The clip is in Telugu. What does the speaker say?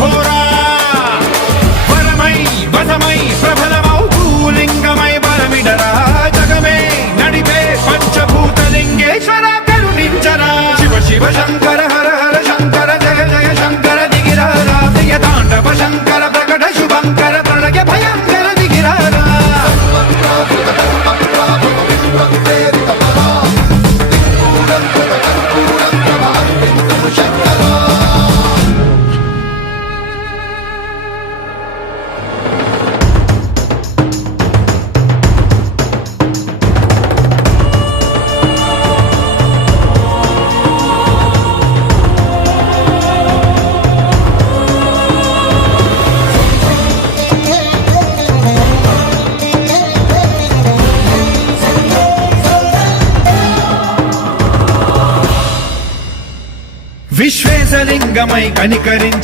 ఘోరా వరమై వసమై ప్రబలమౌ భూలింగమై బలమిడరా జగమే నడిపే పంచభూతలింగేశ్వర కరుణించరా శివ శివ శంకర హర హర శంకర జయ జయ శంకర దిగిరారా ప్రియ తాండవ శంకర ప్రకట శుభంకర ప్రళయ భయంకర దిగిరారా విశ్వేశలింగమై కనికరించి